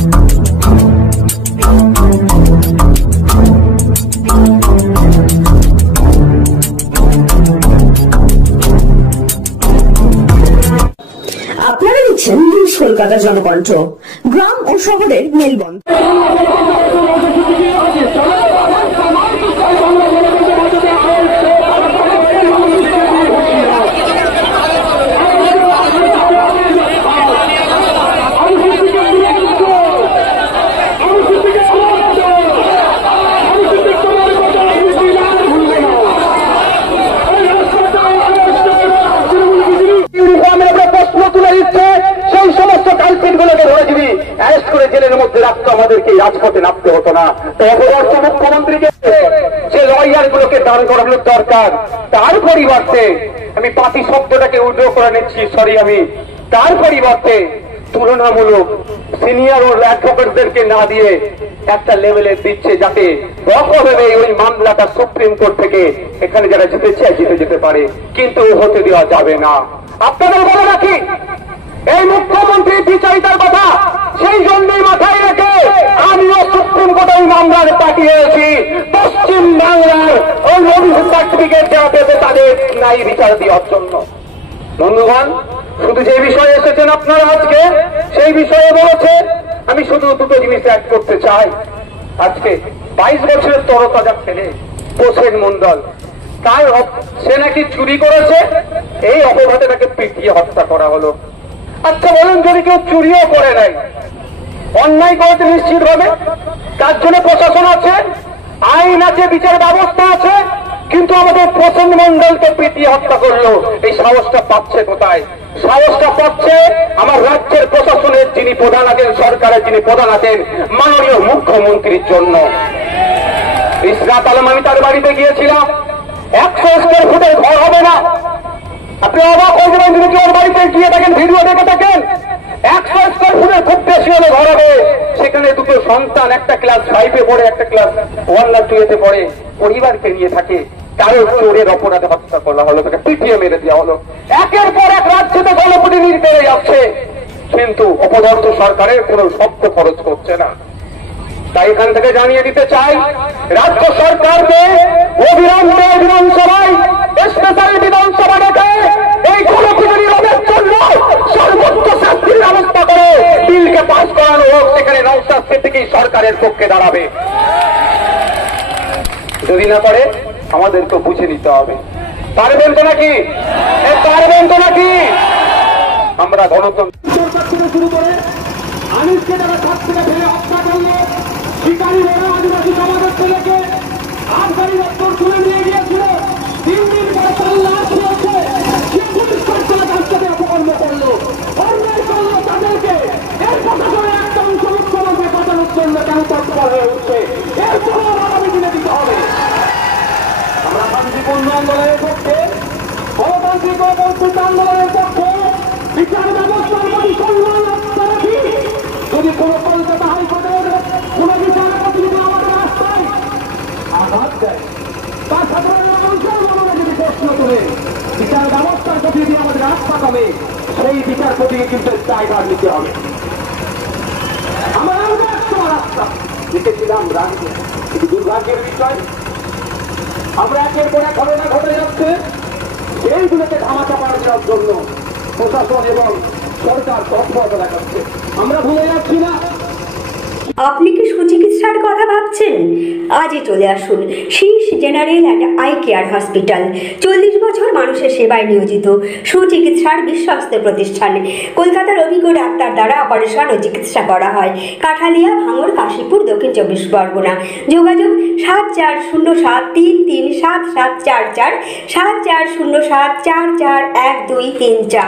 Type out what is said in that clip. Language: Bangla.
আপনারা দেখছেন নিউজ কলকাতা জনকণ্ঠ। গ্রাম ও শহরের মেলবন্ধন। আমাদেরকে রাজপথে নামতে হতো না। অপরাধ মুখ্যমন্ত্রীকে যে লয়ার গুলোকে দাঁড় করানো দরকার, তার পরিবর্তে আমি পাতি শব্দটাকে উড্র করে নিচ্ছি, সরি, আমি তার পরিবর্তে তুলনামূলক সিনিয়র ও অ্যাডভোকেটদেরকে না দিয়ে একটা লেভেলে দিচ্ছে, যাতে রকমভাবে ওই মামলাটা সুপ্রিম কোর্ট থেকে এখানে যারা জিতে চায় জিতে যেতে পারে, কিন্তু হতে দেওয়া যাবে না। আপনাদের বলে রাখি, এই মুখ্যমন্ত্রী বিচারিতার কথা সেই জন্যই মাথায় রেখে আমিও সুপ্রিম কোর্টে ওই মামলার পাঠিয়েছি পশ্চিম বাংলার ওই অভিযোগ সার্টিফিকেট দেওয়া পেতে তাদের ন্যায় বিচার দেওয়ার জন্য। বন্ধুগণ, শুধু যে বিষয়ে এসেছেন আপনারা আজকে, সেই বিষয়ে বলেছে, আমি শুধু দুটো জিনিস অ্যাড করতে চাই। আজকে 22 বছরের তরতাজা ছেলে প্রসেন মন্ডল, তার সে নাকি চুরি করেছে, এই অপরাধে তাকে পিটিয়ে হত্যা করা হলো। আচ্ছা বলুন, যদি কেউ চুরিও করে নাই, অন্যায় করেছে নিশ্চিত হবে, তার জন্য প্রশাসন আছে, আইন আছে, বিচার ব্যবস্থা আছে, কিন্তু আমাদের প্রসেন মন্ডলকে পিটিয়ে হত্যা করলো। এই সাহসটা পাচ্ছে কোথায়? সাহসটা পাচ্ছে আমার রাজ্যের প্রশাসনের যিনি প্রধান আছেন, সরকারের যিনি প্রধান আছেন, মাননীয় মুখ্যমন্ত্রীর জন্য। ইসরাত আলম, আমি তার বাড়িতে গিয়েছিলাম, 100 স্কয়ার ফুটের ঘর হবে না। আপনি অবাক হয়ে যাবেন যদি ওর বাড়িতে গিয়ে থাকেন, ভিডিও দেখে থাকেন। 100 স্কয়ার ফুটের খুব বেশি হলে ঘর হবে, সেখানে দুটো সন্তান, একটা ক্লাস 5-এ পড়ে, একটা ক্লাস 1 না 2-তে পড়ে, পরিবারকে নিয়ে থাকে। তারও চোরের অপরাধে হত্যা করা হলো, তাকে পিটিয়ে মেরে দেওয়া হলো। একের পর এক রাজ্যে গণপ্রতিনিধি বেড়ে যাচ্ছে, কিন্তু অপদার্থ সরকারের কোন শব্দ খরচ করছে না। তাই এখান থেকে জানিয়ে দিতে চাই, রাজ্য সরকারকে অবিলম্বে বিধানসভায় স্পেশাল বিধানসভা ডেকে এই গণপ্রতিনিধি রোধের জন্য সর্বোচ্চ শাস্তির ব্যবস্থা করে বিলকে পাস করানো হোক। সেখানে নওশাদ সিদ্দিকী সরকারের পক্ষে দাঁড়াবে। যদি না পারে আমাদেরকে বুঝে নিতে হবে। পারবেন তো নাকি? পারবেন তো নাকি? আমরা গণতন্ত্র সরকার থেকে শুরু করে আনিসকে যারা ছাদ থেকে ফেলে হত্যা করলো, শিকারী বলে আদিবাসী সমাজের ছেলেকে আবগারি দপ্তর তুলে নিয়ে গিয়েছিল, 3 দিন পরে তার লাশ হয়েছে, সে পুলিশ কর্তারা কাছ থেকে অপকর্ম করলো, অন্যায় করলো তাদেরকে। এর প্রশাসনের একটা অংশ মুখ্যমন্ত্রী বাঁচানোর জন্য কেন তৎপর হয়ে উঠছে? এর জবাব আগামী দিনে দিতে হবে। আমরা শান্তিপূর্ণ আন্দোলনের পক্ষে, গণতান্ত্রিক ও বঞ্চিত আন্দোলনের পক্ষে, বিচার ব্যবস্থার প্রতি সম্মান রাখি। যদি কোন কলকাতা হাইকোর্টের কোন বিচারপতি যদি আমাদের রাস্তায় আঘাত দেয়, তার সাধারণ মানুষের মনে যদি প্রশ্ন করে বিচার ব্যবস্থার প্রতি যদি আমাদের আস্থা কমে, সেই বিচারপতিকে কিন্তু দায়ভার নিতে হবে। আমরা রাস্তা লিখেছিলাম রাজ্যে, কিন্তু দুর্ভাগ্যের বিষয় আমরা একের পর এক ঘটনা ঘটে যাচ্ছে, সেইগুলোকে ধামাচাপা দেওয়ার জন্য প্রশাসন এবং সরকার তৎপরতা দেখাচ্ছে। আমরা ভুলে যাচ্ছি না। আপনি কি সুচিকিৎসার কথা ভাবছেন? আজই চলে আসুন শীর্ষ general and eye care hospital. 40 বছর মানুষের সেবায় নিয়োজিত সুচিকিৎসার বিশ্বস্ত প্রতিষ্ঠান। কলকাতার অভিজ্ঞ ডাক্তার দ্বারা অপারেশন ও চিকিৎসা করা হয়। কাঠালিয়া, ভাঙড়, কাশীপুর, দক্ষিণ 24 পরগনা। যোগাযোগ 7407337744, 7407441234।